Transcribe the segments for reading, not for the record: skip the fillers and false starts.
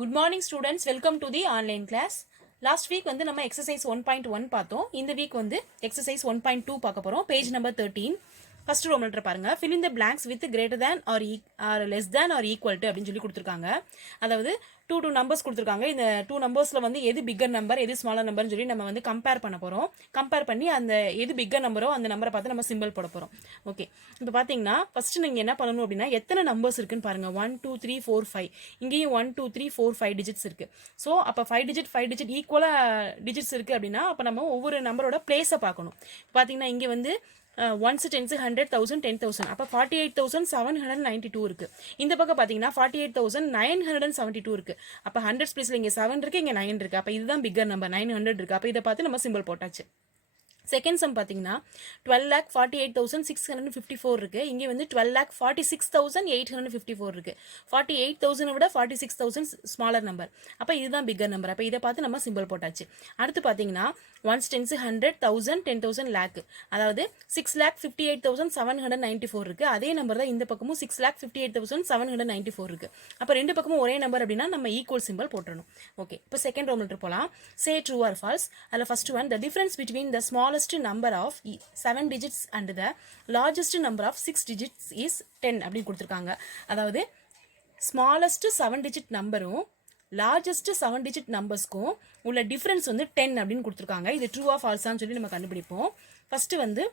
Good morning students, welcome to the online class. Last week வந்து நம்ம exercise 1.1 பார்த்தோம். இந்த week வந்து exercise 1.2 பார்க்க போறோம். Page number 13. First row letter பாருங்க. Fill in the blanks with greater than or less than or equal to அப்படினு சொல்லி கொடுத்திருக்காங்க. அதாவது two numbers கொடுத்திருக்காங்க. இந்த two numbersல வந்து எது bigger number எது smaller numberனு சொல்லி நம்ம வந்து கம்பேர் பண்ண போறோம். கம்பேர் பண்ணி அந்த எது bigger numberோ அந்த நம்பரை பார்த்து நம்ம சிம்பிள் போட போறோம். ஓகே. இப்போ பாத்தீங்கன்னா ஃபர்ஸ்ட் நீங்க என்ன பண்ணணும் அப்படினா எத்தனை நம்பர்ஸ் இருக்குன்னு பாருங்க. 1 2 3 4 5. இங்கேயும் 1 2 3 4 5 டிஜிட்ஸ் இருக்கு. சோ அப்ப 5 டிஜிட் ஈக்குவலா டிஜிட்ஸ் இருக்கு அப்படினா அப்ப நம்ம ஒவ்வொரு நம்பரோட பிளேஸை பார்க்கணும். பாத்தீங்கன்னா இங்க வந்து ஒன்ஸ் டென்ஸ் 100 1000 10000 அப்ப 48792 இருக்கு. இந்த பக்கம் பாத்தீங்கன்னா 48972 இருக்கு. அப்ப 100 பிளேஸ்ல இங்க 7 இருக்கு, இங்க 9 இருக்கு. அப்ப இதுதான் பிக்கர் நம்பர் 900 இருக்கு. அப்ப இத பார்த்து நம்ம சிம்பிள் போட்டாச்சு. செகண்ட் சம் பாத்தீங்கன்னா 12,48,654 இருக்கு. இங்க வந்து 12,46,854 இருக்கு. 48,000 விட 46,000 ஸ்மாலர் நம்பர். அப்ப இதுதான் பிக்கர் நம்பர். அப்ப இத பார்த்து நம்ம சிம்பிள் போட்டாச்சு. அடுத்து பாத்தீங்கன்னா ஒன்ஸ் டென்ஸ் 100 1000 10,000 லேக். அதாவது 6,58,794 இருக்கு. அதே நம்பர் தான் இந்த பக்கமும் 6,58,794 இருக்கு. அப்ப ரெண்டு பக்கமும் ஒரே நம்பர் அப்படின்னா நம்ம ஈக்குவல் சிம்பிள் போட்டுறணும். ஓகே. இப்போ செகண்ட் ரோ லெட்டர் போலாம். Say true or false. அதுல first one the difference between the smallest number of 7 digits and the largest number of 6 digits is 10 அப்படி கொடுத்திருக்காங்க. அதாவது smallest 7 digit நம்பரும் largest 7 digit நம்பர்ஸ்க்கும் உள்ள difference வந்து 10 அப்படின்னு கொடுத்திருக்காங்க. இது ட்ரூ ஆ ஃபால்ஸான்னு சொல்லி நம்ம கண்டுபிடிப்போம். ஃபர்ஸ்ட் வந்து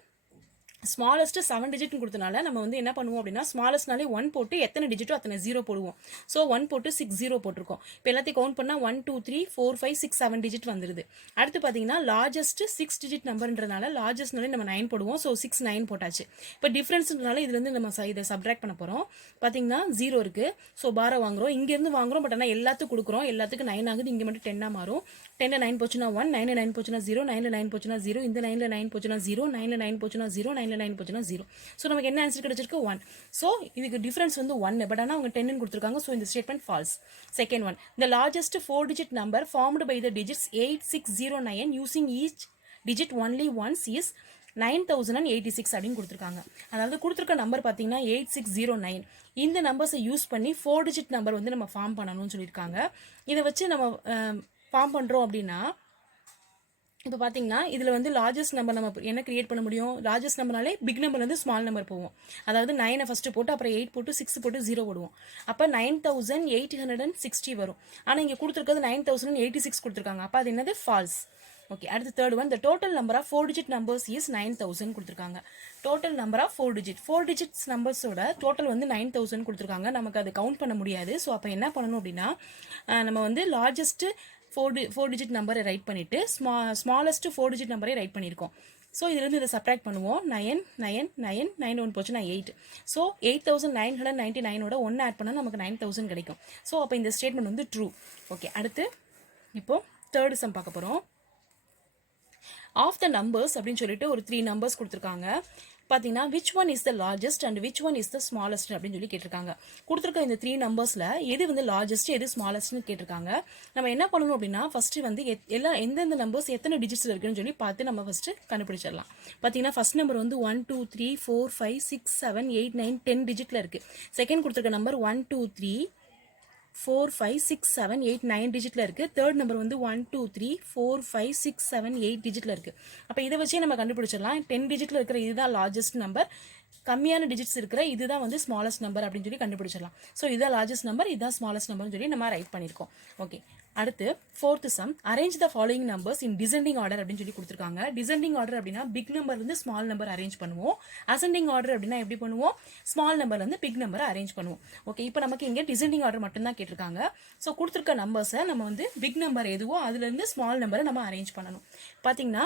ஸ்மாலஸ்ட் 7 டிஜிட் கொடுத்தனால நம்ம வந்து என்ன பண்ணுவோம் அப்படின்னா ஸ்மாலஸ்ட்னாலே 1 போட்டு எத்தனை டிஜிட்டோ அத்தனை 0 போடுவோம். ஸோ 1 போட்டு 6 0 போட்டிருக்கோம். இப்போ எல்லாத்தையும் கவுண்ட் பண்ணா 1 2 3 4 5 6 7 டிஜிட் வந்துருது. அடுத்து பார்த்தீங்கன்னா லார்ஜஸ்ட் 6 டிஜிட் நம்பர்ன்றனால லார்ஜஸ்ட்னாலே நம்ம 9 போடுவோம். ஸோ 6 9 போட்டாச்சு. இப்போ டிஃபரன்ஸ்னால இதுல இருந்து நம்ம இதை சப்ட்ராக்ட் பண்ண போறோம். பார்த்தீங்கன்னா 0 இருக்கு. ஸோ பாரோ வாங்குறோம். இங்க இருந்து வாங்குறோம். பட் ஆனால் எல்லாத்துக்கும் கொடுக்குறோம். எல்லாத்துக்கும் 9 ஆகுது. இங்க மட்டும் 10 மாறும். 10 9 போச்சுன்னா 1, 9 9 போச்சுன்னா 0, 9 9 போச்சுன்னா 0, இந்த 9 9 போச்சுன்னா 0, 9 9 போச்சுன்னா 0, 9 9 போச்சுன்னா 0. ஸோ நமக்கு என்ன ஆன்சர் கிடைச்சிருக்கு 1. ஸோ இதுக்கு டிஃபரன்ஸ் வந்து 1. பட் ஆனால் அவங்க 10 கொடுத்துருக்காங்க. ஸோ இந்த statement falls. Second one the largest 4 digit number formed by the digits 8609 using each digit only once is 9086 அப்படின்னு கொடுத்துருக்காங்க. அதாவது கொடுத்துருக்க நம்பர் பார்த்தீங்கன்னா 8609. இந்த நம்பர்ஸை யூஸ் பண்ணி 4 டிஜிட் நம்பர் வந்து நம்ம ஃபார்ம் பண்ணணும்னு சொல்லியிருக்காங்க. இதை வச்சு நம்ம ஃபார்ம் பண்ணுறோம் அப்படின்னா இப்போ பார்த்தீங்கன்னா இதில் வந்து லார்ஜஸ்ட் நம்பர் நம்ம என்ன கிரியேட் பண்ண முடியும்? லார்ஜஸ்ட் நம்பர்னாலே பிக் நம்பர்லேருந்து ஸ்மால் நம்பர் போவோம். அதாவது 9 ஃபஸ்ட்டு போட்டு அப்புறம் 8 போட்டு 6 போட்டு 0 போடுவோம். அப்போ 9860 வரும். ஆனால் இங்கே கொடுத்துருக்கிறது 9086 கொடுத்துருக்காங்க. அப்போ அது என்னது ஃபால்ஸ். ஓகே. அடுத்து third one the total number of 4 digit numbers is 9000 கொடுத்துருக்காங்க. Total number of 4 digit 4 digits நம்பர்ஸோட டோட்டல் வந்து 9000 கொடுத்துருக்காங்க. நமக்கு அது கவுண்ட் பண்ண முடியாது. ஸோ அப்போ என்ன பண்ணணும் அப்படின்னா நம்ம வந்து லார்ஜஸ்ட் 4 digit நம்பரை ரைட் பண்ணிட்டு ஸ்மாலஸ்ட் 4 digit நம்பரை ரைட் பண்ணியிருக்கோம். ஸோ இதுலேருந்து இதை சப்ராக்ட் பண்ணுவோம். 9 9 9 9 1 போச்சுன்னா 8. ஸோ 8999ஓட 1 ஆட் பண்ணால் நமக்கு 9000 கிடைக்கும். ஸோ அப்போ இந்த ஸ்டேட்மெண்ட் வந்து ட்ரூ. ஓகே. அடுத்து இப்போ தேர்ட் சம் பார்க்க போகிறோம். ஆஃப் த நம்பர்ஸ் அப்படின்னு சொல்லிட்டு ஒரு 3 நம்பர்ஸ் கொடுத்துருக்காங்க. பார்த்தீங்கன்னா which one is the largest and which one is the smallest அப்படின்னு சொல்லி கேட்டிருக்காங்க. கொடுத்துருக்க இந்த 3 நம்பர்ஸ்ல எது வந்து லார்ஜஸ்ட் எது ஸ்மாலஸ்ட்னு கேட்டிருக்காங்க. நம்ம என்ன பண்ணணும் அப்படின்னா ஃபர்ஸ்ட் வந்து எந்தெந்த நம்பர்ஸ் எத்தனை டிஜிட்ஸ் இருக்குன்னு சொல்லி பார்த்து நம்ம ஃபர்ஸ்ட் கண்டுபிடிச்சிடலாம். பார்த்தீங்கன்னா ஃபர்ஸ்ட் நம்பர் வந்து 1 2 3 4 5 6 7 8 9 10 டிஜிட்ல இருக்கு. செகண்ட் கொடுத்துருக்க நம்பர் 1 2 3 4 5 6 7 8 9 டிஜிட்ல இருக்கு. தேர்ட் நம்பர் வந்து 1 2 3 4 5 6 7 8 டிஜிட்ல இருக்கு. அப்ப இதை வச்சே நம்ம கண்டுபிடிச்சிடலாம் 10 டிஜிட்ல இருக்கிற இதுதான் லார்ஜஸ்ட் நம்பர், கம்மியான டிஜிட்ஸ் இருக்கிற இதுதான் வந்து ஸ்மாலஸ்ட் நம்பர் அப்படின்னு சொல்லி கண்டுபிடிச்சிடலாம். ஸோ இதுதான் லார்ஜஸ்ட் நம்பர், இதுதான் ஸ்மாலஸ்ட் நம்பர்னு சொல்லி நம்ம ரைட் பண்ணியிருக்கோம். ஓகே. அடுத்து fourth some arrange the following numbers in descending order அப்படின்னு சொல்லி கொடுத்துருக்காங்க. டிசெண்டிங் ஆர்டர் அப்படின்னா பிக் நம்பர்ல இருந்து ஸ்மால் நம்பர் அரேஞ்ச் பண்ணுவோம். அசெண்டிங் ஆர்டர் அப்படின்னா எப்படி பண்ணுவோம்? ஸ்மால் நம்பர்ல இருந்து பிக் நம்பரை அரேஞ்ச் பண்ணுவோம். ஓகே. இப்போ நமக்கு இங்கே டிசெண்டிங் ஆர்டர் மட்டும் தான் கேட்டிருக்காங்க. ஸோ கொடுத்துருக்க நம்பர்ஸை நம்ம வந்து பிக் நம்பர் எதுவோ அதுல இருந்து ஸ்மால் நம்பரை நம்ம அரேஞ்ச் பண்ணணும். பார்த்தீங்கன்னா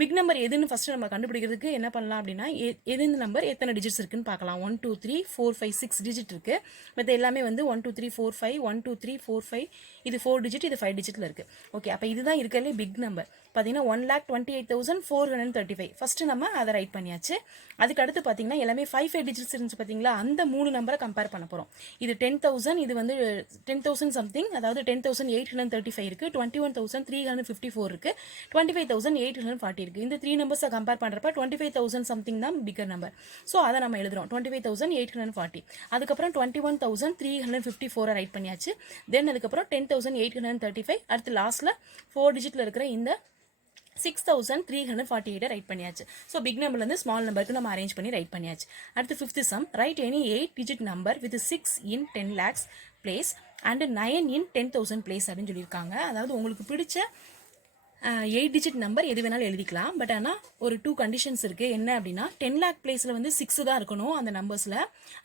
பிக் நம்பர் எதுன்னு ஃபர்ஸ்ட் நம்ம கண்டுபிடிக்கிறதுக்கு என்ன பண்ணலாம் அப்படின்னா எது இந்த நம்பர் எத்தனை டிஜிட்ஸ் இருக்குன்னு பார்க்கலாம். 1 2 3 4 5 6 டிஜிட் இருக்கு. மற்ற எல்லாமே வந்து 1 2 3 4 5 1 2 3 4 5 இது 4 டிஜிட் இது 5 டிஜிட்ல இருக்கு. ஓகே. அப்போ இதுதான் இருக்கிறதுலே பிக் நம்பர். பார்த்தீங்கன்னா 1,28,435. ஃபர்ஸ்ட் நம்ம அதை ரைட் பண்ணியாச்சு. அதுக்கு அடுத்து பார்த்தீங்கன்னா எல்லாமே 5 5 டிஜிட்ஸ் இருந்துச்சு பார்த்தீங்களா, அந்த 3 நம்பரை கம்பேர் பண்ண போறோம். இது 10,000 இது வந்து 10,000 சம்திங், அதாவது 10,835 இருக்கு, 21,354 இருக்கு, 25,840 40 இருக்குது. இந்த 3 நம்பர்ஸை கம்பேர் பண்ணுறப்ப 25,000 சம்திங் தான் பிக்கர் நம்பர். ஸோ அதை நம்ம எழுதுறோம் 25,840. அதுக்கப்புறம் 21,354 ரைட் பண்ணியாச்சு. தென் அதுக்கப்புறம் 10,835. அடுத்து லாஸ்ட்டில் 4 டிஜிட்டில் இருக்கிற இந்த 6,348 ரைட் பண்ணியாச்சு. ஸோ பிக் நம்பர்லேருந்து ஸ்மால் நம்பருக்கு நம்ம அரேஞ்ச் பண்ணி ரைட் பண்ணியாச்சு. அடுத்து 5th sum, write any 8 digit number with 6 in 10 lakhs place and 9 in 10,000 place அப்படின்னு சொல்லியிருக்காங்க. அதாவது உங்களுக்கு பிடிச்ச 8 டிஜிட் நம்பர் எது வேணாலும் எழுதிக்கலாம். பட் ஆனால் ஒரு 2 கண்டிஷன்ஸ் இருக்குது. என்ன அப்படின்னா 10 lakh பிளேஸில் வந்து 6 தான் இருக்கணும் அந்த நம்பர்ஸில்.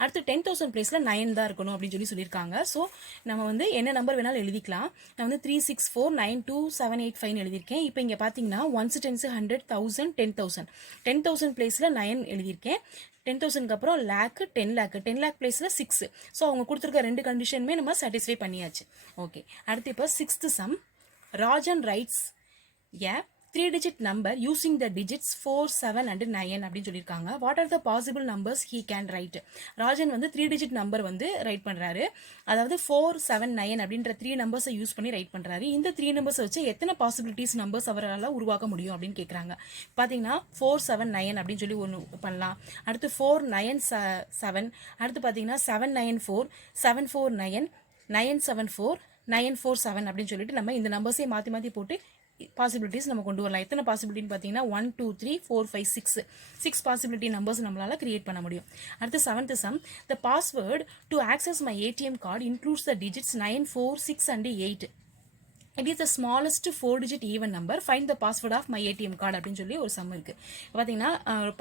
அடுத்து 10,000 பிளேஸில் 9 தான் இருக்கணும் அப்படின்னு சொல்லியிருக்காங்க. ஸோ நம்ம வந்து என்ன நம்பர் வேணாலும் எழுதிக்கலாம். நான் வந்து 3649278 எழுதியிருக்கேன். இப்போ இங்கே பார்த்தீங்கன்னா 1s 10s 100 1000 10,000 10,000 பிளேஸில் 9 எழுதியிருக்கேன். 10,000க்கு அப்புறம் லேக் 10 lakh பிளேஸில் 6. ஸோ அவங்க கொடுத்துருக்க 2 கண்டிஷனுமே நம்ம சாட்டிஸ்ஃபை பண்ணியாச்சு. ஓகே, அடுத்து இப்போ 6th sum, Rajan writes a 3-digit number using the digits 4, 7 and 9 அப்படின்னு சொல்லியிருக்காங்க. What are the possible numbers he can write. Rajan வந்து 3-digit நம்பர் வந்து ரைட் பண்ணுறாரு. அதாவது 4, 7, 9 அப்படின்ற 3 நம்பர்ஸை யூஸ் பண்ணி ரைட் பண்ணுறாரு. இந்த 3 நம்பர்ஸ் வச்சு எத்தனை பாசிபிலிட்டிஸ் நம்பர்ஸ் அவரால் உருவாக்க முடியும் அப்படின்னு கேட்குறாங்க. பார்த்தீங்கன்னா 4, 7, 9 அப்படின்னு சொல்லி ஒன்று பண்ணலாம். அடுத்து 4, 9, 7. அடுத்து பார்த்தீங்கன்னா 7, 9, 4, 7, 4, 9, 9, 7, 4, 9, 4, 7 அப்படின்னு சொல்லிட்டு நம்ம இந்த நம்பர்ஸை மாற்றி போட்டு பாசிபிலிட்டிஸ் நம்ம கொண்டு வரலாம். எத்தனை பாசிபிலிட்டின்னு பார்த்தீங்கன்னா 1, 2, 3, 4, 5, 6 பாசிபிலிட்டி நம்பர்ஸ் நம்மளால கிரியேட் பண்ண முடியும். அடுத்து 7th sum, the password to access my ATM card includes the digits 9, 4, 6 and 8. It is the smallest 4-digit even number. Find the password of my ATM card அப்படின்னு சொல்லி ஒரு சம் இருக்குது. பார்த்தீங்கன்னா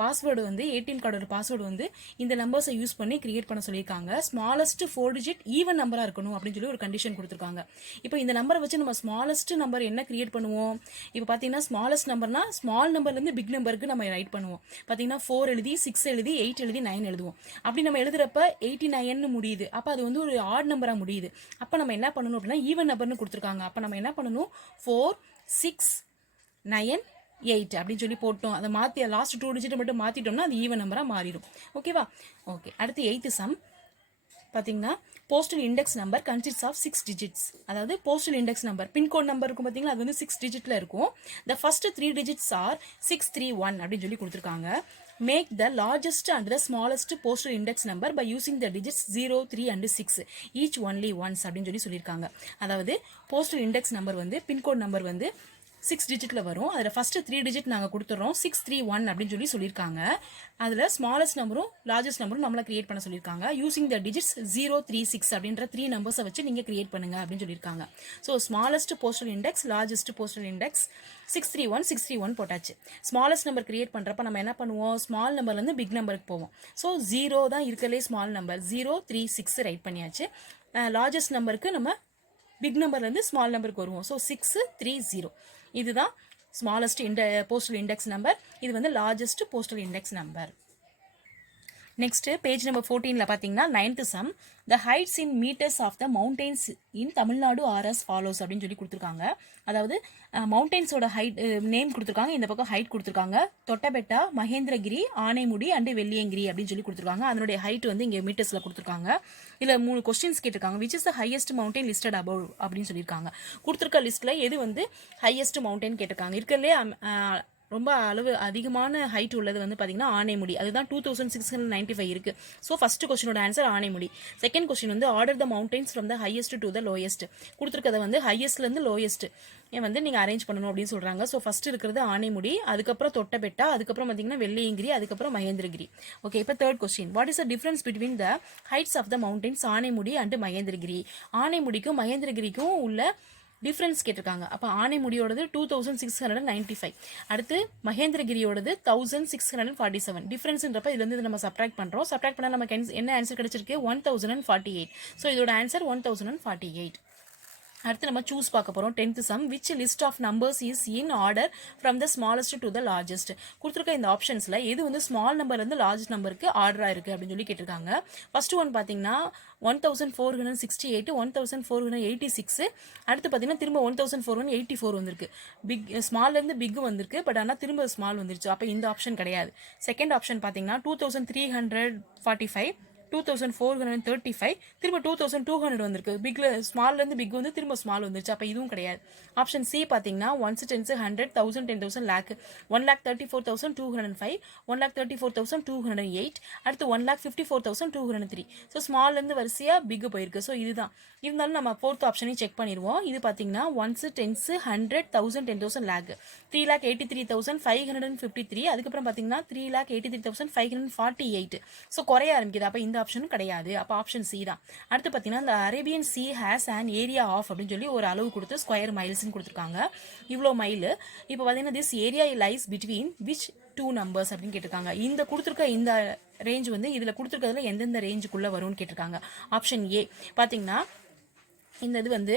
password வந்து ஏடிஎம் கார்டோட பாஸ்வேர்டு வந்து இந்த நம்பர்ஸை யூஸ் பண்ணி கிரியேட் பண்ண சொல்லியிருக்காங்க. ஸ்மாலஸ்ட் 4-digit ஈவன் நம்பராக இருக்கணும் அப்படின்னு சொல்லி ஒரு கண்டிஷன் கொடுத்துருக்காங்க. இப்போ இந்த நம்பரை வச்சு நம்ம ஸ்மாலஸ்ட் நம்பர் என்ன கிரியேட் பண்ணுவோம். இப்போ பார்த்தீங்கன்னா ஸ்மாலஸ்ட் நம்பர்னா ஸ்மால் நம்பர்லேருந்து பிக் நம்பருக்கு நம்ம ரைட் பண்ணுவோம். பார்த்தீங்கன்னா 4 எழுதி 6 எழுதி 8 எழுதி 9 எழுதுவோம். அப்படி நம்ம எழுதுறப்ப 89 முடியுது. அப்போ அது வந்து ஒரு ஆட் நம்பராக முடியுது. அப்போ நம்ம என்ன பண்ணணும் அப்படின்னா ஈவன் நம்பர்னு கொடுத்துருக்காங்க. அப்போ நம்ம என்ன பண்ணணும் 4, 6, 9, 8 அப்படின்னு சொல்லி போட்டோம். அதை மாற்றி லாஸ்ட் 2 டிஜிட் மட்டும் மாற்றிட்டோம்னா அது ஈவன் நம்பராக மாறிடும். ஓகேவா? ஓகே, அடுத்து 8th சம் பார்த்தீங்கன்னா postal index number consists of 6 digits. அதாவது postal index number pincode number இருக்கும் பார்த்தீங்களா, அது வந்து 6 டிஜிட்டில் இருக்கும். த ஃபர்ஸ்ட் 3 digits ஆர் 631 அப்படின்னு சொல்லி கொடுத்துருக்காங்க. Make the largest and the smallest postal index number by using the digits 0, 3 and 6 each only once அப்படின்னு சொல்லியிருக்காங்க. அதாவது போஸ்டல் இண்டெக்ஸ் நம்பர் வந்து பின்கோட் நம்பர் வந்து 6 டிஜிட்டில் வரும். அதில் ஃபஸ்ட்டு 3 digit நாங்கள் கொடுத்துட்றோம் 631 அப்படின்னு சொல்லியிருக்காங்க. அதில் ஸ்மாலஸ்ட் நம்பரும் லார்ஜஸ்ட் நம்பரும் நம்மளை கிரியேட் பண்ண சொல்லியிருக்காங்க. யூசிங் த டிஜிட்ஸ் 0, 3, 6 அப்படின்ற 3 நம்பர்ஸை வச்சு நீங்கள் கிரியேட் பண்ணுங்க அப்படின்னு சொல்லியிருக்காங்க. So smallest postal index, largest postal index 631 631 போட்டாச்சு. ஸ்மாலஸ்ட் நம்பர் கிரியேட் பண்ணுறப்ப நம்ம என்ன பண்ணுவோம், ஸ்மால் நம்பர்லேருந்து பிக் நம்பருக்கு போவோம். ஸோ 0 தான் இருக்கிறதே ஸ்மால் நம்பர். 0, 3, 6 ரைட் பண்ணியாச்சு. லார்ஜஸ்ட் நம்பருக்கு நம்ம பிக் நம்பர்லேருந்து ஸ்மால் நம்பருக்கு வருவோம். ஸோ 630 இதுதான் ஸ்மாலஸ்ட் போஸ்டல் இண்டெக்ஸ் நம்பர். இது வந்து largest postal index number. Next page number 14ல பார்த்தீங்கன்னா 9th sum, the heights in metres of the mountains in Tamil Nadu are as follows அப்படின்னு சொல்லி கொடுத்துருக்காங்க. அதாவது மவுண்டெயின்ஸோட ஹைட் நேம் கொடுத்துருக்காங்க. இந்த பக்கம் ஹைட் கொடுத்துருக்காங்க. தொட்டபெட்டா, மகேந்திரகிரி, ஆனைமுடி அண்ட் வெள்ளியங்கிரி அப்படின்னு சொல்லி கொடுத்துருக்காங்க. அதனுடைய ஹைட் வந்து இங்கே மீட்டர்ஸில் கொடுத்துருக்காங்க. இதில் 3 கொஸ்டின்ஸ் கேட்டிருக்காங்க. Which is the highest mountain listed above அப்படின்னு சொல்லியிருக்காங்க. கொடுத்துருக்க லிஸ்ட்டில் எது வந்து ஹையஸ்ட் மவுண்டைன் கேட்டிருக்காங்க. இருக்கிறதுலே ரொம்ப அளவு அதிகமான ஹைட் உள்ளது வந்து பார்த்தீங்கன்னா ஆனைமுடி. அதுதான் 2695 இருக்கு. ஸோ ஃபர்ஸ்ட் கொஸ்டினோட ஆன்சர் ஆனைமுடி. செகண்ட் கொஸ்டின் வந்து order the mountains from the highest to the lowest. கொடுத்துருக்கதை வந்து ஹையஸ்ட்லேருந்து லோயஸ்ட் வந்து நீங்கள் அரேஞ்ச் பண்ணணும் அப்படின்னு சொல்கிறாங்க. ஸோ ஃபர்ஸ்ட் இருக்கிறது ஆனைமுடி, அதுக்கப்புறம் தொட்டபெட்டா, அதுக்கப்புறம் பார்த்தீங்கன்னா வெள்ளியங்கிரி, அதுக்கப்புறம் மகேந்திரகிரி. ஓகே, இப்போ third question, what is the difference between the heights of the mountains Anamudi and Mahendragiri. ஆனைமுடிக்கும் மகேந்திரகிரிக்கும் உள்ள டிஃப்ரென்ஸ் கேட்டிருக்காங்க. அப்போ ஆனைமுடியோடது 2695, அடுத்து மகேந்திரகிரியோடது 1647. டிஃப்ரென்ஸ்ன்றப்ப இதுலேருந்து நம்ம சப்ட்ராக்ட் பண்ணுறோம். சப்ட்ராக்ட் பண்ணால் நமக்கு என்ன ஆன்சர் கிடைச்சிருக்கு 1048. ஸோ இதோட ஆன்சர் 1048. அடுத்து நம்ம சூஸ் பார்க்க போகிறோம். 10th sum, which list of numbers is in order from the smallest to the largest. கொடுத்துருக்க இந்த ஆப்ஷன்ஸில் எது வந்து ஸ்மால் நம்பர்லேருந்து லார்ஜஸ்ட் நம்பருக்கு ஆர்டராக இருக்குது அப்படின்னு சொல்லி கேட்டிருக்காங்க. ஃபர்ஸ்ட் ஒன் பார்த்தீங்கன்னா 1468, 1486. அடுத்து பார்த்தீங்கன்னா திரும்ப 1484 வந்திருக்கு. பிக் ஸ்மால்லேருந்து பிக் வந்திருக்கு. பட் ஆனால் திரும்ப ஸ்மால் வந்துருச்சு. அப்போ இந்த ஆப்ஷன் கிடையாது. செகண்ட் ஆப்ஷன் பார்த்தீங்கன்னா 2345, 2435, திரும்ப 2200 வந்திருக்கு. பிக்ல ஸ்மால்லேருந்து பிக் வந்து திரும்ப ஸ்மால் வந்துருச்சு. அப்போ இதுவும் கிடையாது. ஆப்ஷன் சி பார்த்தீங்கன்னா 1s 10s 100 1000 10,000 lakh 1,34,205 1,34,208 அடுத்து 1,54,203. ஸோ ஸ்மால்லேருந்து வரிசையாக பிக்கு போயிருக்கு. ஸோ இதுதான். இருந்தாலும் நம்ம ஃபோர்த் ஆப்ஷனையும் செக் பண்ணிடுவோம். இது பார்த்தீங்கன்னா 1s 10s 100 1000 10,000 lakh 3,83,553. அதுக்கப்புறம் பார்த்தீங்கன்னா 3,83,548. ஸோ குறைய ஆரம்பிக்குது. அப்போ இந்த ஆப்ஷனும் கிடையாது. அப்போ ஆப்ஷன் சி தான். அடுத்து பார்த்தீங்கன்னா இந்த Arabian sea has an area of அப்படின்னு சொல்லி ஒரு அளவு கொடுத்து ஸ்கொயர் மைல்ஸ்ன்னு கொடுத்துருக்காங்க. இவ்வளோ மைல். இப்போ பார்த்தீங்கன்னா this area lies between which 2 numbers அப்படின்னு கேட்டிருக்காங்க. இந்த கொடுத்துருக்க இந்த ரேஞ்ச் வந்து இதில் கொடுத்துருக்கிறதுல எந்தெந்த ரேஞ்சுக்குள்ளே வரும்னு கேட்டிருக்காங்க. ஆப்ஷன் ஏ பார்த்தீங்கன்னா இந்த இது வந்து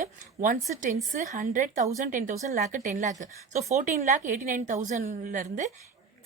1s 10s 100 1000 10,000 lakh 10 lakh. So 14,89,000லேருந்து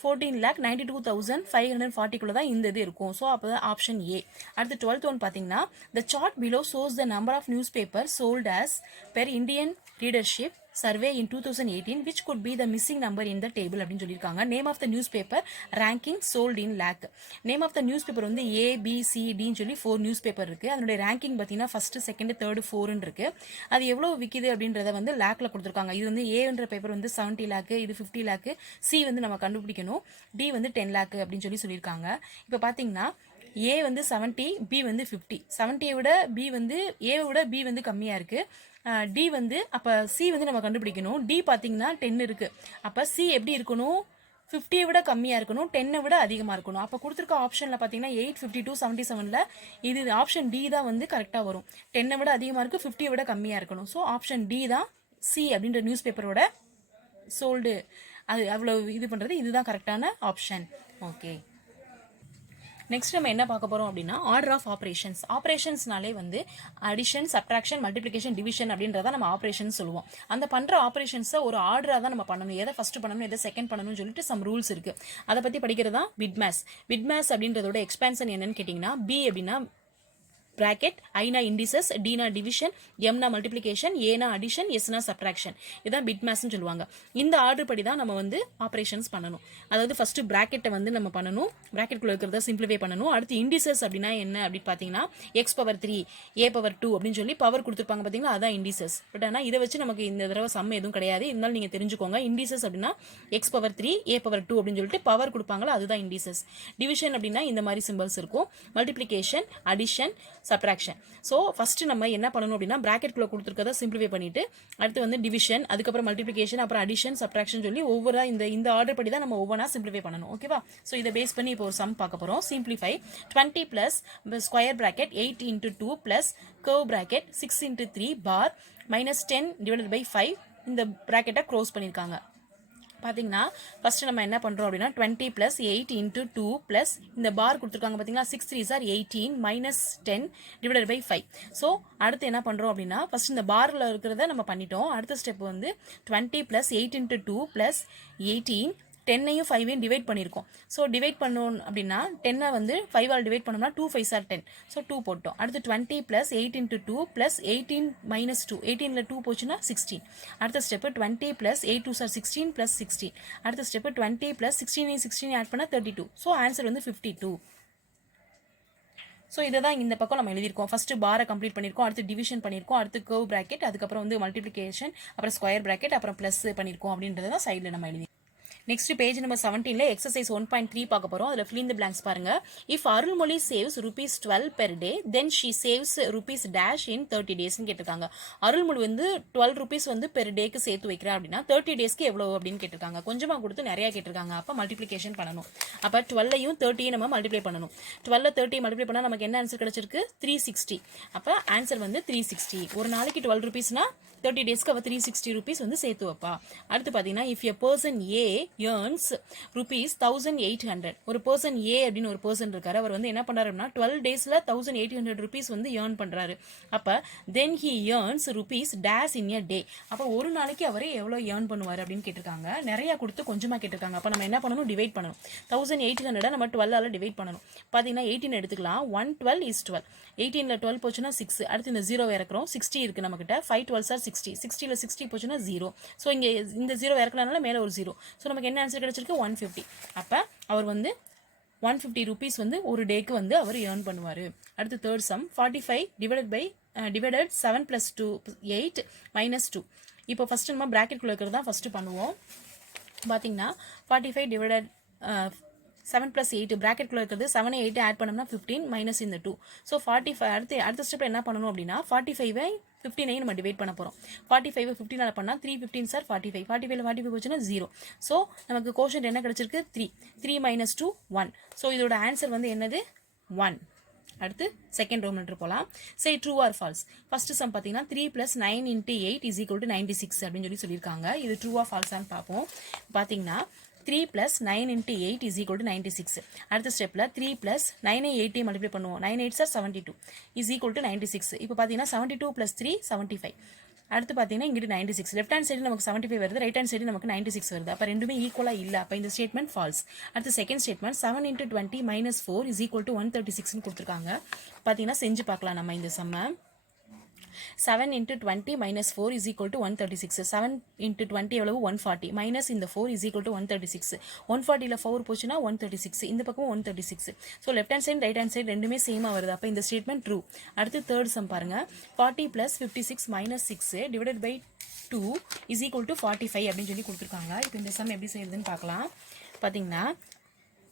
14,92,540 தான் இந்த இது இருக்கும். ஸோ அப்போ தான் ஆப்ஷன் ஏ. அடுத்து 12th ஒன் பார்த்தீங்கன்னா the chart below shows the number of newspapers sold as per Indian readership survey in 2018 which could be the missing number in the table அப்படின்னு சொல்லியிருக்காங்க. Name of the newspaper ranking sold in lakh. Name of the newspaper வந்து A B C டின்னு சொல்லி 4 news paper இருக்குது. அதனுடைய ranking பார்த்தீங்கன்னா first second third 4ன்னு இருக்குது. அது எவ்வளோ விற்கிது அப்படின்றத வந்து லேக்கில் கொடுத்துருக்காங்க. இது வந்து ஏன்ற பேப்பர் வந்து 70 lakh, இது 50 lakh, சி வந்து நம்ம கண்டுபிடிக்கணும், டி வந்து 10 lakh அப்படின்னு சொல்லியிருக்காங்க. இப்போ பார்த்தீங்கன்னா ஏ வந்து 70, பி வந்து 50. 70 விட பி வந்து ஏவை விட பி வந்து கம்மியாக இருக்குது. டி வந்து அப்போ சி வந்து நம்ம கண்டுபிடிக்கணும். டி பார்த்தீங்கன்னா 10 இருக்குது. அப்போ சி எப்படி இருக்கணும்? 50 விட கம்மியாக இருக்கணும், 10 விட அதிகமாக இருக்கணும். அப்போ கொடுத்துருக்க ஆப்ஷனில் பார்த்தீங்கன்னா 852 77ல் இது ஆப்ஷன் டி தான் வந்து கரெக்டாக வரும். 10 விட அதிகமாக இருக்குது, 50 விட கம்மியாக இருக்கணும். ஸோ ஆப்ஷன் டி தான் சி அப்படின்ற நியூஸ் பேப்பரோட சோல்டு அது அவ்வளோ இது பண்ணுறது இதுதான் கரெக்டான ஆப்ஷன். ஓகே, நெக்ஸ்ட் நம்ம என்ன பார்க்க போகிறோம் அப்படின்னா ஆர்டர் ஆஃப் ஆப்ரேஷன்ஸ். ஆப்ரேஷன்ஸ்னாலே வந்து அடிஷன் சப்ட்ராக்ஷன் மல்டிப்ளிகேஷன் டிவிஷன் அப்படின்றத நம்ம ஆப்ரேஷன் சொல்லுவோம். அந்த பண்ணுற ஆப்ரேஷன்ஸை ஒரு ஆர்டராக தான் நம்ம பண்ணணும். எதை ஃபஸ்ட்டு பண்ணணும் எதை செகண்ட் பண்ணணும்னு சொல்லிட்டு சம் ரூல்ஸ் இருக்குது. அதை பற்றி படிக்கிறது தான் பிட்மேஸ். பிட்மேஸ் அப்படின்றதோட எக்ஸ்பான்ஷன் என்னன்னு கேட்டிங்கன்னா பி அப்படின்னா bracket, Aina indices, Tina division, எம்னா multiplication, ஏனா அடிஷன், எஸ்னா சப்ட்ராக்ஷன். இதான் பிட்மேஸ்ன்னு சொல்லுவாங்க. இந்த ஆர்டர் படி தான் நம்ம வந்து ஆப்ரேஷன்ஸ் பண்ணணும். அதாவது ஃபர்ஸ்ட் பிராக்கெட்டை வந்து நம்ம பண்ணணும், பிராக்கெட்குள்ள இருக்கிறத சிம்பிளிஃபை பண்ணணும். அடுத்து இண்டிசஸ் அப்படின்னா என்ன அப்படின்னு பார்த்தீங்கன்னா x⁻3 a⁻2 அப்படின்னு சொல்லி பவர் கொடுத்துருப்பாங்க பார்த்தீங்களா, அதான் இண்டிசஸ். பட் ஆனால் இதை வச்சு நமக்கு இந்த தடவை சம் எதுவும் கிடையாது. இருந்தாலும் நீங்கள் தெரிஞ்சுக்கோங்க, இண்டிசஸ் அப்படின்னா x⁻3 a⁻2 அப்படின்னு சொல்லிட்டு பவர் கொடுப்பாங்களா, அதுதான் இண்டிசஸ். டிவிஷன் அப்படின்னா இந்த மாதிரி சிம்பிள்ஸ் இருக்கும். Multiplication, addition, subtraction. So first நம்ம என்ன பண்ணணும் அப்படின்னா பிராக்கெட்குள்ள கொடுத்துருக்கதை சிம்பிளிஃபை பண்ணிட்டு அடுத்து வந்து டிவிஷன், அதுக்கப்புறம் மல்டிப்ளிகேஷன், அப்புறம் அடிஷன், சப்ட்ராக்ஷன் சொல்லி ஒவ்வொரு இந்த ஆர்டர் படி தான் நம்ம ஒவ்வொன்றா சிம்பிளிஃபை பண்ணணும். ஓகேவா? ஸோ இதை பேஸ் பண்ணி இப்போ ஒரு சம் பார்க்க போகிறோம். Simplify 20 plus square bracket 8 into 2 plus curve bracket 6 into 3 bar minus 10 divided by 5 இந்த பிராக்கெட்டை க்ளோஸ் பண்ணியிருக்காங்க. பார்த்தீங்கன்னா ஃபர்ஸ்ட் நம்ம என்ன பண்ணுறோம் அப்படின்னா 20 பிளஸ் 8 into 2 பிளஸ் இந்த பார் கொடுத்துருக்காங்க பார்த்தீங்கன்னா 6 3s are 18 minus 10 divided by 5. So அடுத்து என்ன பண்ணுறோம் அப்படின்னா ஃபர்ஸ்ட் இந்த பாரில் இருக்கிறத நம்ம பண்ணிட்டோம். அடுத்த ஸ்டெப் வந்து 20 பிளஸ் 8 into 2 பிளஸ் 18 10ஐயும் 5ஐயும் டிவைட் பண்ணியிருக்கோம். ஸோ டிவைட் பண்ணோம் அப்படின்னா 10ஐ வந்து 5ஆல் டிவைட் பண்ணோம்னா 2 5s are 10. ஸோ 2 போட்டோம். அடுத்து 20 பிளஸ் 8 into 2 பிளஸ் 18 மைனஸ் 2, 18ல் 2 போச்சுன்னா 16. அடுத்த step 20 plus 8 2s are 16 plus 16. அடுத்த ஸ்டெப்பு 20 பிளஸ் 16 ஆட் பண்ணால் 32. ஸோ ஆன்சர் வந்து 52. ஸோ இதை தான் இந்த பக்கம் நம்ம எழுதியிருக்கோம். ஃபர்ஸ்ட் பாரை கம்ப்ளீட் பண்ணியிருக்கோம், அடுத்து டிவிஷன் பண்ணியிருக்கோம், அடுத்து கர்வ் பிராக்கெட், அதுக்கப்புறம் வந்து மல்டிப்ளிகேஷன், அப்புறம் ஸ்கொயர் பிராக்கெட், அப்புறம் ப்ளஸ் பண்ணியிருக்கோம் அப்படின்றத தான் சைடில் நம்ம எழுதி. நெக்ஸ்ட் பேஜ் நம்பர் 17ல எக்ஸசைஸ் 1.3 பார்க்க போறோம். அதுல fill in the blanks பாருங்க. If Arulmozhi saves ₹12 per day, then she saves ₹dash in 30 days ன்னு கேட்டிருக்காங்க. அருள்மொழி வந்து 12 rupees வந்து per dayக்கு சேர்த்து வைக்கிறா அப்படின்னா 30 daysக்கு எவ்வளவு அப்படின்னு கேட்டிருக்காங்க. கொஞ்சமா கொடுத்து நிறைய கேட்டிருக்காங்க. அப்ப மல்டிப்ளிகேஷன் பண்ணணும். அப்ப 12ஐயும் 30ஐயும் நம்ம மல்டிப்ளை பண்ணணும். 12 30 மல்டிப்ளை பண்ணா நமக்கு என்ன ஆன்சர் கிடைச்சிருக்கு? 360. அப்ப ஆன்சர் வந்து 360. ஒரு நாளைக்கு 12 rupeesனா 30 daysக்கு அவ 360 rupees வந்து சேர்த்து வைப்பா. அடுத்து பாத்தீங்கன்னா if a person A earns ₹1800, ஒரு பர்சன் ஏ அப்படின்னு ஒரு பர்சன் இருக்காரு, அவர் வந்து என்ன பண்றாரு அப்படின்னா 12 daysல 1800 rupees வந்து ஏர்ன் பண்றாரு. அப்ப then he earns dash in a day. அப்ப ஒரு நாளைக்கு அவரே எவ்வளவு ஏர்ன் பண்ணுவாரு அப்படின்னு கேட்டிருக்காங்க. நிறைய கொடுத்து கொஞ்சமா கேட்டிருக்காங்க. அப்ப நம்ம என்ன பண்ணணும்? டிவைட் பண்ணணும். 1800 நம்ம 12ஆல டிவைட் பண்ணணும். பாத்தீங்கன்னா 18 எடுத்துக்கலாம். 112 is 12. 18ல 12 போச்சுன்னா 6. அடுத்து இந்த 0 இறக்குறோம். 60 இருக்கு நம்ம கிட்ட. 5 12s are 60. 60ல 60 போச்சுன்னா 0. ஸோ இங்க இந்த 0 இறக்கறதுனால மேல ஒரு 0. ஸோ நமக்கு என்ன ஆன்சர் கிடைச்சிருக்கு? 150. அப்ப அவர் வந்து 150 rupees வந்து ஒரு டேக்கு வந்து அவர் ஏர்ன் பண்ணுவார். அடுத்து தேர்ட் சம் 45 டிவைடட் 7 + 2 8 -2. இப்போ ஃபர்ஸ்ட் நம்ம ப்ராக்கெட்குள்ளே இருக்கிறது தான் ஃபர்ஸ்ட் பண்ணுவோம். பார்த்தீங்கன்னா 45 டிவைடட் 7 + 8 ப்ராக்கெட்குள்ளே இருக்கிறது 7 8 ஆட் பண்ணோம்னா 15 மைனஸ் இந்த 2. ஸோ 45 அடுத்த ஸ்டெப்பில் என்ன பண்ணணும் அப்படின்னா 45 15 நம்ம டிவைட் பண்ண போகிறோம். 45 15 பண்ணால் 3 15 சார் 45. 45 45 போச்சுன்னா 0. ஸோ நமக்கு கோஷன்ட் என்ன கிடைச்சிருக்கு 3. 3 - 2 1. ஸோ இதோட ஆன்சர் வந்து என்னது 1. அடுத்து செகண்ட் ரோம் லெட்டர் போகலாம். சே true or falls. First sum பார்த்தீங்கன்னா 3 + 9 × 8 = 96 அப்படின்னு சொல்லியிருக்காங்க. இது ட்ரூவா ஃபால்ஸான்னு பார்ப்போம். பார்த்தீங்கன்னா 3 + 9 × 8 = 96. அடுத்த ஸ்டெப்பில் 3 + 9 8 மல்டிப்ளை பண்ணுவோம். 9 8 சார் 72 = 96. இப்போ பார்த்தீங்கன்னா 72 + 3 75. அடுத்து பார்த்தீங்கன்னா இங்கிட்டு 96. லெஃப்ட் ஹேண்ட் சைடு நமக்கு 75 வருது, ரைட் ஹேண்ட் சைடு நமக்கு 96 வருது. அப்போ ரெண்டுமே ஈக்குவலாக இல்லை. அப்போ இந்த ஸ்டேட்மெண்ட் ஃபால்ஸ். அடுத்து செகண்ட் ஸ்டேட்மெண்ட் 7 × 20 - 4 = 136 கொடுத்துருக்காங்க. பார்த்தீங்கன்னா செஞ்சு பார்க்கலாம் நம்ம இந்த சம்மை. 7 × 20 - 4 = 136. 7 × 20 எவ்வளவு 140 மைனஸ் இந்த 4 = 136. 140ல் 4 போச்சுன்னா 136. இந்த பக்கம் 136. So left hand side right hand side ரெண்டுமே சேமாக வருது. அப்போ இந்த ஸ்டேட்மெண்ட் ட்ரூ. அடுத்து தேர்ட் சம் பாருங்க 40 + 56 - 6 டிவைடட் பை 2 = 45 அப்படின்னு சொல்லி கொடுத்துருக்காங்க. இப்போ இந்த சம் எப்படி செய்யுதுன்னு பார்க்கலாம். பார்த்தீங்கன்னா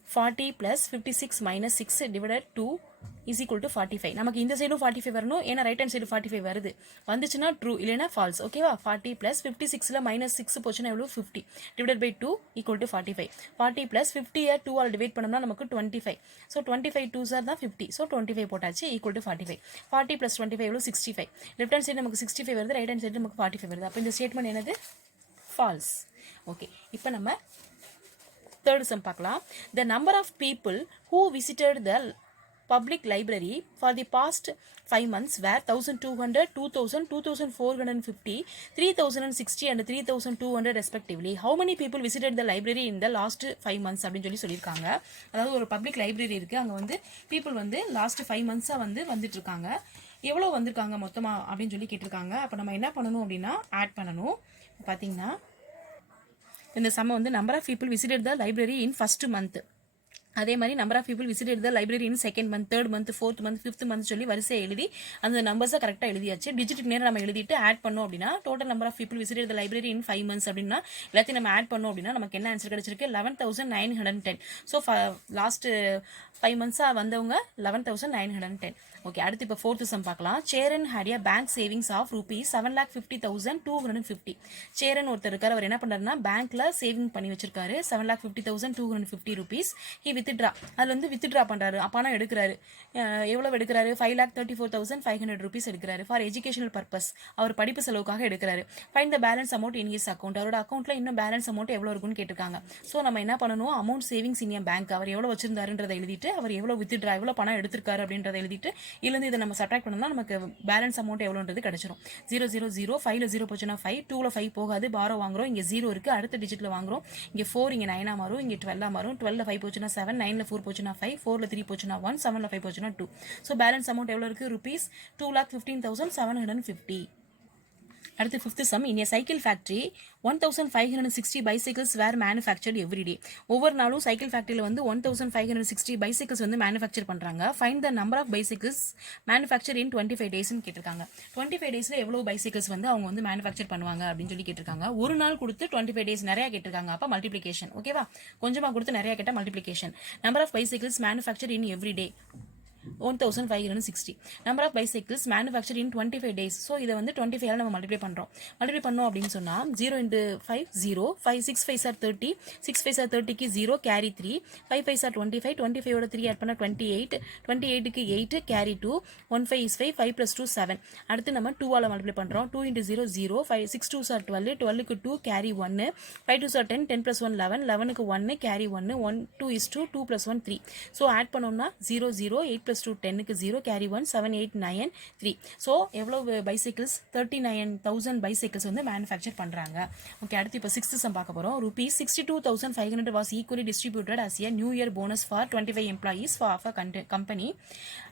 40 + 56 - 6 டிவைடட் 2 = 45. நமக்கு இந்த சைடும் 45 வரணும், ஏன்னா ரைட் ஹேண்ட் சைடு 45 வருது. வந்துச்சுன்னா ட்ரூ, இல்லைனா ஃபால்ஸ். ஓகேவா? 40 + 56ல் -6 போச்சுன்னா எவ்வளோ 50 டிவைடட் பை 2 = 45. 40 + 50 2 ஆல் டிவைட் பண்ணோம்னா நமக்கு 25. ஸோ 25 2s தான் 50. ஸோ 25 போட்டாச்சு = 45. 40 + 25 எவ்வளோ 65. லெஃப்ட் ஹேண்ட் சைடு நமக்கு 65 வருது, ரைட் ஹேண்ட் சைடு நமக்கு 45 வருது. அப்போ இந்த ஸ்டேட்மெண்ட் என்னது ஃபால்ஸ். ஓகே, இப்போ நம்ம தேர்ட் சம் பார்க்கலாம். The number of people who visited the public library for the past 5 months were 1200, 2000, 2450, 3060 and 3200 respectively. How many people visited the library in the last 5 months அப்படின்னு சொல்லியிருக்காங்க. அதாவது ஒரு public library இருக்குது, அங்கே வந்து பீப்புள் வந்து last 5 monthஸாக வந்துட்டு இருக்காங்க. எவ்வளோ வந்திருக்காங்க மொத்தமாக அப்படின்னு சொல்லி கேட்டிருக்காங்க. அப்போ நம்ம என்ன பண்ணணும் அப்படின்னா ஆட் பண்ணணும். பார்த்தீங்கன்னா இந்த சம்ம வந்து number of people visited the library in first month, அதே மாதிரி number of people visited the library in second month, third month, fourth month, fifth month சொல்லி வரிசையை எழுதி அந்த நம்பர்ஸை கரெக்டாக எழுதியாச்சு. டிஜிட்டுக்கு நேரம் நம்ம எழுதிட்டு ஆட் பண்ணோம் அப்படின்னா total number of people visited the library in 5 months அப்படின்னா எல்லாத்தையும் நம்ம ஆட் பண்ணோம் அப்படின்னா நமக்கு என்ன ஆன்சர் கிடைச்சிருக்கு 11,910. ஸோ லாஸ்ட் 5 monthஸாக வந்தவங்க 11,910. ஓகே, அடுத்து இப்போ ஃபோர்த்து சம் பார்க்கலாம். Cheran had a bank savings of rupees 7,50,250. Cheran ஒருத்தர் இருக்கார், அவர் என்ன பண்ணுறாருன்னா பேங்க்ல சேவிங் பண்ணி வச்சிருக்காரு 7,50,250 rupees. ஹி வித்ட்ரா, அதில் வந்து வித்ட்ரா பண்ணுறாரு, பணம் எடுக்கிறாரு. எவ்வளோ எடுக்கிறாரு 5,34,500 rupees எடுக்கிறாரு. ஃபார் எஜுகேஷனல் பர்பஸ், அவர் படிப்பு செலவுக்காக எடுக்கிறாரு. Find the balance amount in his account. அவரோட அக்கௌண்ட்ல இன்னும் பேலன்ஸ் அமௌண்ட் எவ்வளோ இருக்குன்னு கேட்டிருக்காங்க. ஸோ நம்ம என்ன பண்ணணும் அமௌண்ட் சேவிங்ஸ் இன் பேங்க், அவர் எவ்வளோ வச்சிருந்தாருன்றதை எழுதிட்டு அவர் எவ்வளோ வித்ட்ரா எவ்வளோ பணம் எடுத்திருக்காரு அப்படின்றத எழுதிட்டு இதுலேருந்து இதை நம்ம சப்ட்ராக்ட் பண்ணோம்னா நமக்கு பேலன்ஸ் அமௌண்ட் எவ்வளோன்றது கிடைச்சிரும். 0 0 0 5ல் 0 போச்சுன்னா 5, 2ல் 5 போகாது, பாரோ வாங்குறோம், இங்கே 0 இருக்குது, அடுத்த டிஜிட்டில் வாங்குறோம், இங்கே 4, இங்கே 9 மாறும், இங்கே 12 மாறும், 12ல் 5 போச்சுன்னா 7, 9ல் 4 போச்சுன்னா 5, 4ல் 3 போச்சுன்னா 1, 7ல் 5 போச்சுன்னா 2. ஸோ பேலன்ஸ் அமௌண்ட் எவ்வளோ இருக்குது rupees 2,15,750. அடுத்து fifth some. In A cycle factory 1,560 bicycles were manufactured every day. ஒவ்வொரு நாளும் சைக்கிள் ஃபேக்ட்ரியில் வந்து 1,560 bicycles வந்து மேனுஃபேக்சர் பண்ணுறாங்க. Find the number of bicycles manufactured in 25 daysன்னு கேட்டிருக்காங்க. 25 daysல எவ்வளோ பைசைக்கிள்ஸ் வந்து அவங்க வந்து மேனுஃபேக்சர் பண்ணுவாங்க அப்படின்னு சொல்லி கேட்டிருக்காங்க. ஒரு நாள் கொடுத்து 25 days நிறையா கேட்டிருக்காங்க. அப்போ மல்டிப்ளிகேஷன். ஓகேவா? கொஞ்சமாக கொடுத்து நிறையா கேட்டால் multiplication. Number of bicycles manufactured in every day 1,560. Number of bicycles manufacture in 25 days. So இதை வந்து 25 நம்ம மல்டிப்ளை பண்ணுறோம். மல்டிப்ளை பண்ணோம் அப்படின்னு சொன்னால் 0 × 5 0, 5 6 5 are 30, 6 5 are 30க்கு 0 carry 3, 5 5 are 25, 25ஓட 3 add பண்ணால் 28, 28க்கு 8 கேரி 2, 1 5 is 5, 5 + 2 7. அடுத்து நம்ம 2ஆல் மல்டிப்ளை பண்ணுறோம். 2 × 0 0, 5 6 2s are 12, 12க்கு 2 கேரி 1, 5 2s are 10, 10 + 1 11, 11க்கு 1 கேரி 1, 1 2 is 2, 2 + 1 3. ஸோ ஆட் பண்ணோம்னா 0 0, 8 + 2 10க்கு 0 கேரி 1, 7 8 9 3. ஸோ எவ்வளோ பைசைக்கிள்ஸ் 39,000 பைசைக்கிள்ஸ் வந்து மேனுஃபேக்சர் பண்ணுறாங்க. ஓகே, அடுத்து இப்போ சிக்ஸ்த் சம் பார்க்க போகிறோம். rupees 62,500 was equally distributed as a new year bonus for 25 employees of a company.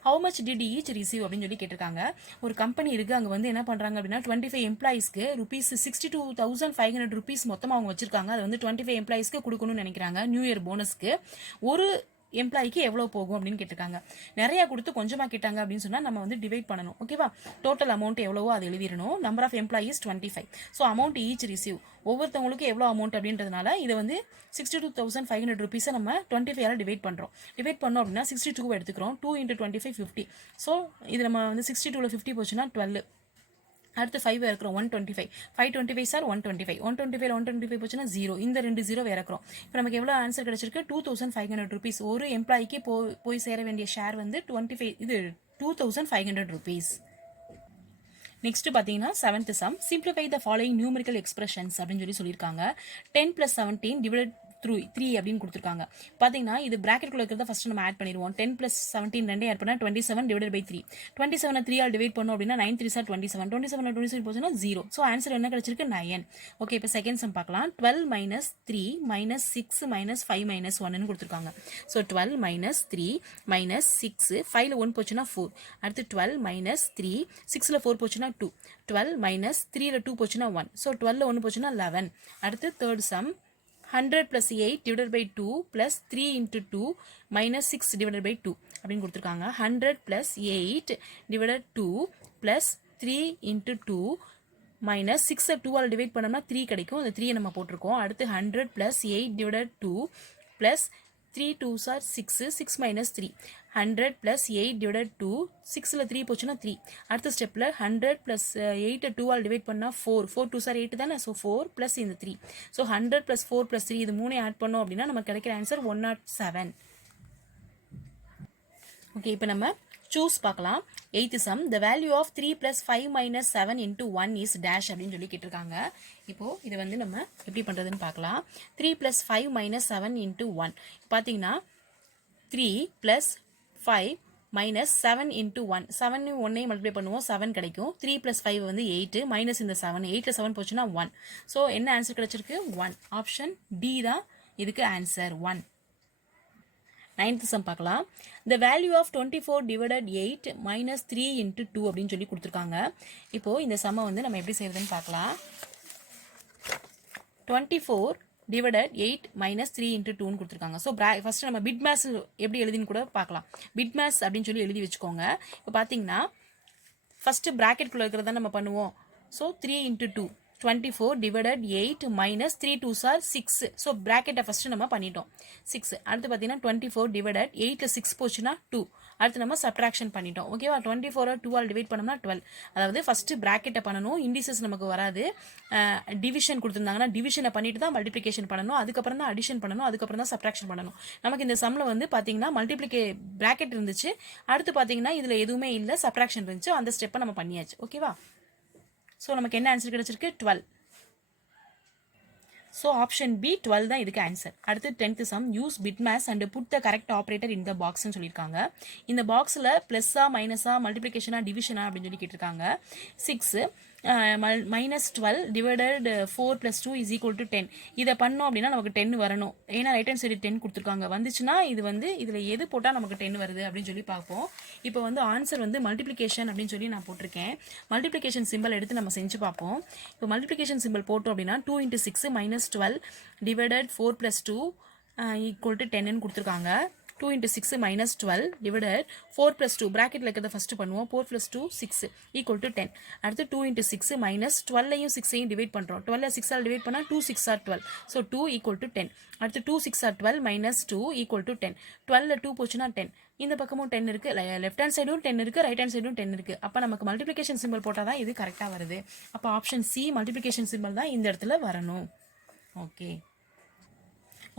How much did each receive அப்படின்னு சொல்லி கேட்டிருக்காங்க. ஒரு கம்பெனி இருக்குது, அங்கே வந்து என்ன பண்ணுறாங்க அப்படின்னா 25 எம்ப்ளாயிஸ்க்கு rupees 62,500 rupees மொத்தமாக அவங்க வச்சிருக்காங்க. அதை வந்து 25 எம்ப்ளாயிஸ்க்கு கொடுக்கணும்னு நினைக்கிறாங்க நியூ இயர் போனஸ்க்கு. ஒரு எம்ப்ளாய்க்கு எவ்வளோ போகும் அப்படின்னு கேட்டிருக்காங்க. நிறையா கொடுத்து கொஞ்சமாக கேட்டாங்க அப்படின்னு சொன்னால் நம்ம வந்து டிவைட் பண்ணணும். ஓகேவா? டோட்டல் அமௌண்ட் எவ்வளவோ அது எழுதிடணும். Number of employees 25. So amount each receive ஒவ்வொருத்தவங்களுக்கு எவ்வளோ அமௌண்ட் அப்படின்றதுனால இதை வந்து 62,500 ருபீஸை நம்ம 25 டிவைட் பண்ணுறோம். டிவைட் பண்ணோம் அப்படின்னா 62 எடுத்துக்கிறோம். 2 × 25 50. ஸோ இது நம்ம வந்து 62ல் 50 போச்சுன்னா 12. அடுத்து 5 இருக்கிறோம் 125. 525 சார் 125. 125 125 போச்சுன்னா 0. இந்த 2 0 இறக்குறோம். இப்போ நமக்கு எவ்வளோ ஆன்சர் கிடைச்சிருக்கு? 2,500 ருபீஸ். ஒரு எம்ப்ளாய்க்கு போய் சேர வேண்டிய ஷேர் வந்து 2,500 ருபீஸ். நெக்ஸ்ட் பார்த்தீங்கன்னா 7th sum. Simplify the following numerical expressions அப்படின்னு சொல்லியிருக்காங்க. 10 + 17 டிவைடட் 3 அப்படின்னு கொடுத்துருக்காங்க. பார்த்தீங்கன்னா இது பிராக்கெட்குள்ள இருக்கிறத ஃபர்ஸ்ட் நம்ம ஆட் பண்ணிடுவோம். 10 + 17 ரெண்டே ஆட் பண்ணால் 27 டிவைடட் பை 3. 27 3 ஆல் டிவைட் பண்ணோம் அப்படின்னா 9 3 சார் 27. 27 27 போச்சுன்னா 0. ஸோ ஆன்சர் என்ன கிடைச்சிருக்கு? 9. ஓகே, இப்போ செகண்ட் சம் பார்க்கலாம். 12 - 3 - 6 - 5 - 1 கொடுத்துருக்காங்க. ஸோ 12 - 3 - 6 5ல் 1 போச்சுன்னா 4. அடுத்து 12 - 3 6ல் 4 போச்சுன்னா 2. 12 - 3ல் 2 போச்சுன்னா 1. ஸோ 12ல் 1 போச்சுன்னா 11. அடுத்து third sum. 100 + 8 divided by 2 + 3 × 2 - 6 divided by 2 அப்படின்னு கொடுத்துருக்காங்க. 100 + 8 டிவைடட் 2 + 3 × 2 - 6 2 ஆல் டிவைட் பண்ணோம்னா 3 கிடைக்கும். அந்த 3 நம்ம போட்டிருக்கோம். அடுத்து 100 + 8 டிவைடட் 2 + 3 2s are 6 6 - 3. 100 + 8 டிவைடட் 2 6ல் 3 போச்சுன்னா 3. அடுத்த ஸ்டெப்பில் 100 + 8 2 ஆல் டிவைட் பண்ணால் 4 4 2s are 8 தானே. ஸோ 4 + இந்த 3. ஸோ 100 + 4 + 3 இது 3 ஆட் பண்ணோம் அப்படின்னா நமக்கு கிடைக்கிற ஆன்சர் 107. ஓகே, இப்போ நம்ம சூஸ் பார்க்கலாம். 8th sum. The value of 3 + 5 - 7 × 1 is dash அப்படின்னு சொல்லி கேட்டிருக்காங்க. இப்போ இதை வந்து நம்ம எப்படி பண்ணுறதுன்னு பார்க்கலாம். 3 + 5 - 7 × 1 பார்த்தீங்கன்னா 3 + 5 - 7 × 1. 7 1 மல்டிப்ளை பண்ணுவோம், 7 கிடைக்கும். 3 + 5 வந்து 8 மைனஸ் இந்த 7 8ல் 7 போச்சுன்னா 1. ஸோ என்ன ஆன்சர் கிடைச்சிருக்கு? 1. ஆப்ஷன் டி தான் இதுக்கு ஆன்சர் 1. 9th சம் பார்க்கலாம். த வேல்யூ ஆஃப் 24 டிவைடட் 8 - 3 × 2 அப்படின்னு சொல்லி கொடுத்துருக்காங்க. இப்போ இந்த சம்மை வந்து நம்ம எப்படி செய்யறதுன்னு பார்க்கலாம். 24 டிவைடட் 8 - 3 × 2ன்னு கொடுத்துருக்காங்க. ஸோ ஃபர்ஸ்ட் நம்ம பிட் மேத்ஸ் எப்படி எழுதின்னு கூட பார்க்கலாம். பிட் மேத்ஸ் அப்படின்னு சொல்லி எழுதி வச்சுக்கோங்க. இப்போ பார்த்தீங்கன்னா ஃபர்ஸ்ட் பிராக்கெட்குள்ள இருக்கிறத நம்ம பண்ணுவோம். So 3 × 2 24 divided 8 - 3 2s are 6. So பிராக்கெட்டை ஃபர்ஸ்ட் நம்ம பண்ணிட்டோம் 6. அடுத்து பார்த்தீங்கன்னா 24 டிவைடட் 8ல் 6 போச்சுன்னா 2. அடுத்து நம்ம சப்ட்ராக்ஷன் பண்ணிட்டோம். ஓகேவா? 24 2 ஆல் டிவைட் பண்ணோம்னா 12. அதாவது ஃபர்ஸ்ட் பிராக்கெட்டை பண்ணணும். இண்டிசஸ் நமக்கு வராது. டிவிஷன் கொடுத்துருந்தாங்கன்னா டிவிஷனை பண்ணிட்டு தான் மல்டிப்ளிகேஷன் பண்ணணும். அதுக்கப்புறம் தான் அடிஷன் பண்ணணும். அதுக்கப்புறம் தான் சப்ட்ராக்ஷன் பண்ணணும். நமக்கு இந்த சம்மில் வந்து பார்த்தீங்கன்னா பிராக்கெட் இருந்துச்சு. அடுத்து பார்த்தீங்கன்னா இதில் எதுவுமே இல்லை, சப்ட்ராக்ஷன் இருந்துச்சு. அந்த ஸ்டெப்பை நம்ம பண்ணியாச்சு. ஓகேவா? ஸோ நமக்கு என்ன ஆன்சர் கிடைச்சிருக்கு? 12. ஸோ ஆப்ஷன் பி 12 தான் இதுக்கு ஆன்சர். அடுத்து 10th sum. Use bit maths and put the correct operator in the பாக்ஸ்ன்னு சொல்லியிருக்காங்க. இந்த பாக்ஸில் ப்ளஸ்ஸா மைனஸா மல்டிப்ளிகேஷனா டிவிஷனா அப்படின்னு சொல்லி கேட்டிருக்காங்க. 6 -12 டிவைடட் 4 + 2 இஸ் ஈக்குவல் டு 10. இதை பண்ணோம் அப்படின்னா நமக்கு 10 வரணும். ஏன்னா ரைட் ஹேண்ட் சைடு 10 கொடுத்துருக்காங்க. வந்துச்சுன்னா இது வந்து இதில் எது போட்டால் நமக்கு 10 வருது அப்படின்னு சொல்லி பார்ப்போம். இப்போ வந்து ஆன்சர் வந்து மல்டிப்ளிகேஷன் அப்படின்னு சொல்லி நான் போட்டிருக்கேன். மல்டிப்ளிகேஷன் சிம்பிள் எடுத்து நம்ம செஞ்சு பார்ப்போம். இப்போ மல்டிப்ளிகேஷன் சிம்பிள் போட்டோம் அப்படின்னா 2 × 6 - 12 டிவைடட் 4 + 2 ஈக்குவல் டு 10ன்னு கொடுத்துருக்காங்க. 2 × 6 - 12 டிவைடட் 4 + 2 பிராக்கெட்டில் இருக்கிறத ஃபர்ஸ்ட் பண்ணுவோம். 4 + 2 6 ஈக்குவல் டு 10. அடுத்து 2 × 6 - 12ஐயும் 6ஐயும் டிவைட் பண்ணுறோம். 12 6 ஆல் டிவைட் பண்ணால் 2 6 are 12. So 2 equal to 10. அடுத்து 2 6 are 12 - 2 ஈக்குவல் டு 10. 12ல் 2 போச்சுன்னா 10. இந்த பக்கமும் 10 இருக்கு. லெஃப்ட் ஹேண்ட் சைடும் 10 இருக்கு, ரைட் ஹேண்ட் சைடும் 10 இருக்கு. அப்போ நமக்கு மல்டிப்ளிகேஷன் சிம்பிள் போட்டால் தான் இது கரெக்டாக வருது. அப்போ ஆப்ஷன் சி மல்டிப்ளிகேஷன் சிம்பிள் தான் இந்த இடத்துல வரணும். ஓகே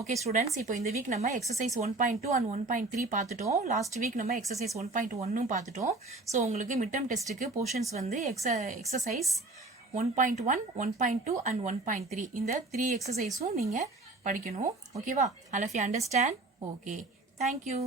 ஓகே ஸ்டூடெண்ட்ஸ், இப்போ இந்த வீக் நம்ம எக்ஸசைஸ் 1.2 அண்ட் 1.3 பார்த்துட்டோம். லாஸ்ட் வீக் நம்ம எக்ஸசைஸ் 1.1 பார்த்துட்டோம். ஸோ உங்களுக்கு மிட் டர்ம் டெஸ்ட்டுக்கு போர்ஷன்ஸ் வந்து எக்ஸசைஸ் 1.1 1.2 அண்ட் 1.3 இந்த 3 எக்ஸசைஸும் நீங்கள் படிக்கணும். ஓகேவா? All of you understand? Okay, thank you.